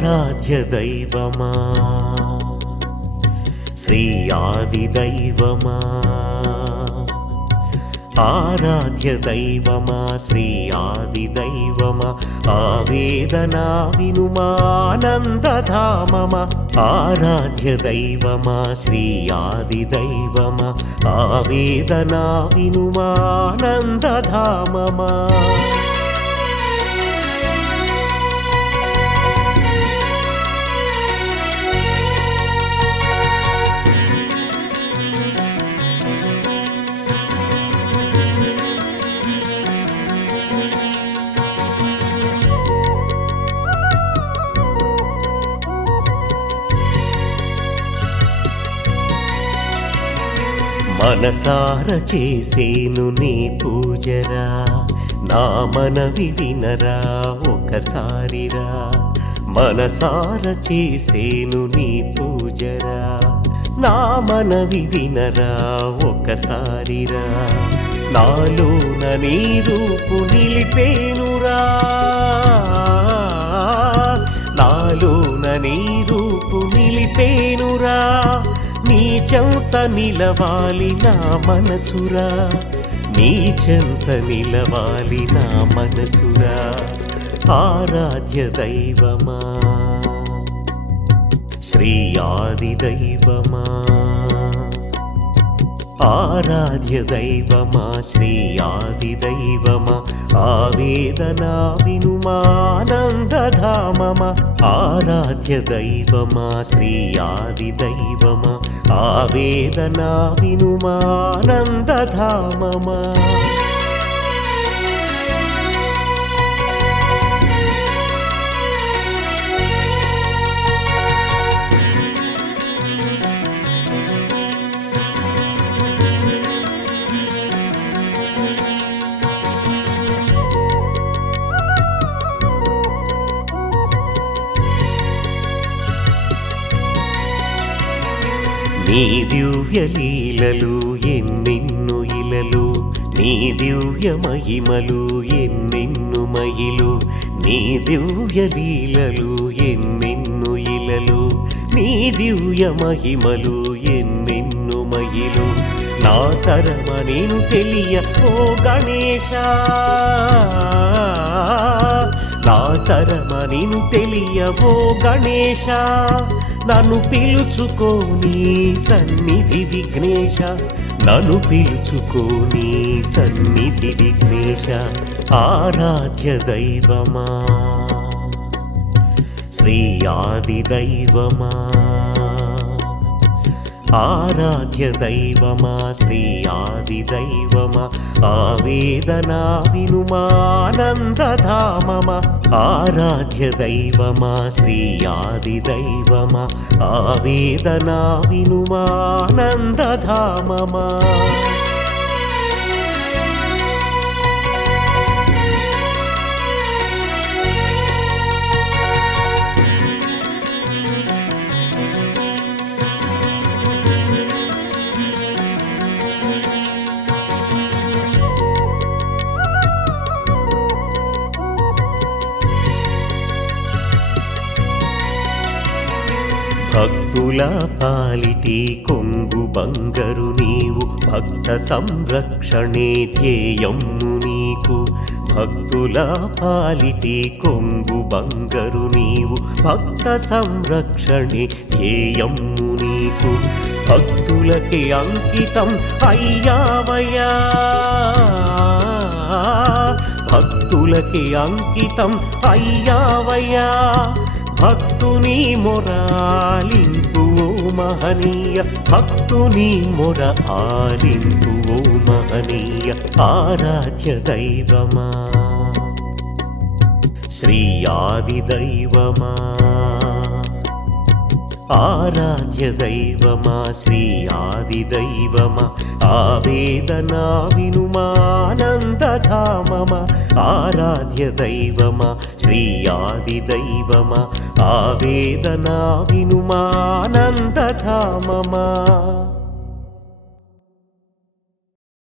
ఆరాధ్య దైవమా శ్రీ ఆదిదైవమా ఆరాధ్య దైవమా శ్రీ ఆదిదైవమా ఆవేదనా వినుమానందధామమా ఆరాధ్య దైవమా శ్రీ ఆదిదైవమా ఆవేదనా వినుమానందధామమా మనసార చేసేను నీ పూజరా నా మనవి వినరా ఒకసారిరా మనసార చేసేను నీ పూజరా నా మనవి వినరా ఒకసారిరా నాలోన నీ రూపు నిలిపేనురా నాలోన నీ రూపు నిలిపేనురా నీ చెంత నిలవాలి నా మనసురా నీ చెంత నిలవాలి నా మనసురా ఆరాధ్య దైవమా శ్రీ ఆదిదైవమా ఆరాధ్య దైవమా శ్రీ ఆదిదైవమా ఆవేదనా వినుమానందధామమా ఆరాధ్య దైవమా శ్రీ ఆదిదైవమా ఆవేదనా వినుమానందధామమా నీ దివ్య లీలలు ఎన్నెన్ను ఇలలు నీ దివ్య మహిమలు ఎన్నెన్ను మహిలు నీ దివ్య లీలలు ఎన్నెన్ను ఇలలు నీ దివ్య మహిమలు ఎన్నెన్ను మహిలు నా తరమ నేను తెలియ ఓ గణేశ నా తరమ నేను తెలియ ఓ గణేశ నన్ను పిలుచుకోని సన్నిధి విఘ్నేశ నన్ను పిలుచుకోని సన్నిధి విఘ్నేశ ఆరాధ్య దైవమా శ్రీ ఆదిదైవమా ఆరాధ్య దైవమా శ్రీ ఆదిదైవమా ఆవేదనా వినుమానందధామమా ఆరాధ్య దైవమా శ్రీ ఆదిదైవమా ఆవేదనా వినుమానందధామమా భక్తుల పాలిటి కొంగు బంగరు నీవు భక్త సంరక్షణే ధ్యేయము నీకు భక్తుల పాలిటి కొంగు బంగరు నీవు భక్త సంరక్షణే ధ్యేయము నీకు భక్తులకి అంకితం అయ్యావయ్యా భక్తులకి అంకితం అయ్యావయ్యా భక్తుని మొరాలింపు మహనీయ భక్తుని మొర ఆలింపు మహనీయ ఆరాధ్య దైవమా శ్రీ ఆదిదైవమా ఆరాధ్య దైవమా శ్రీ ఆదిదైవమా ఆవేదనా వినుమానందధామమా ఆరాధ్య దైవమా శ్రీ ఆదిదైవమా ఆవేదనా వినుమానందధామమా